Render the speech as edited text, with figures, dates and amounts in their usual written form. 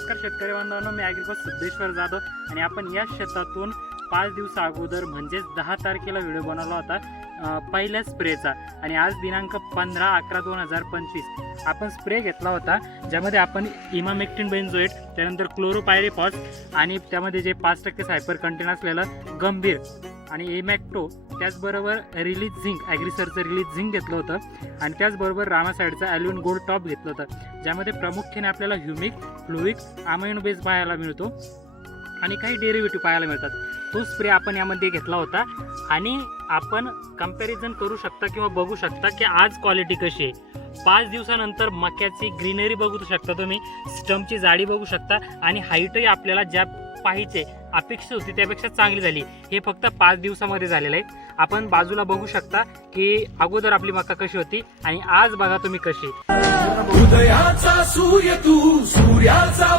नमस्कार शेतकरी बांधवांनो, मी ॲग्रिकोच सिद्धेश्वर जाधव आणि आपण या शेतातून 5 दिवस अगोदर म्हणजेच 10 तारखेला व्हिडिओ बनवला होता पहिल्या स्प्रेचा आणि आज दिनांक 15/11/2025 आपण स्प्रे घेतला होता, ज्यामध्ये आपण इमामेक्टिन बेंझोएट, त्यानंतर क्लोरोपायरिफॉस आणि त्यामध्ये जे 5% सायपर कंटेन असलेलं गंभीर आणि एमॅक्टो, त्याचबरोबर रिलीज झिंक, ॲग्रिसरचं रिलीज झिंक घेतलं होतं आणि त्याचबरोबर रामासाईडचं ॲल्युन गोल्ड टॉप घेतलं होतं, ज्यामध्ये प्रामुख्याने आपल्याला ह्युमिक, फ्लुइक, अमायनो बेस पाहायला मिळतो आणि काही डेरिव्हेटिव्ह पाहायला मिळतात. तो स्प्रे आपण यामध्ये घेतला होता आणि आपण कंपॅरिझन करू शकता किंवा बघू शकता की आज क्वालिटी कशी आहे. 5 दिवसानंतर मक्याची ग्रीनरी बघू शकता तुम्ही, स्टम्पची जाडी बघू शकता आणि हाईटही आपल्याला ज्या पाहिजे अपेक्षित होती त्यापेक्षा चांगली झाली. हे फक्त 5 दिवसामध्ये झालेलं आहे. आपण बाजूला बघू शकता की अगोदर आपली मका कशी होती आणि आज बघा तुम्ही कशी. हृदयाचा सूर्य तू, सूर्याचा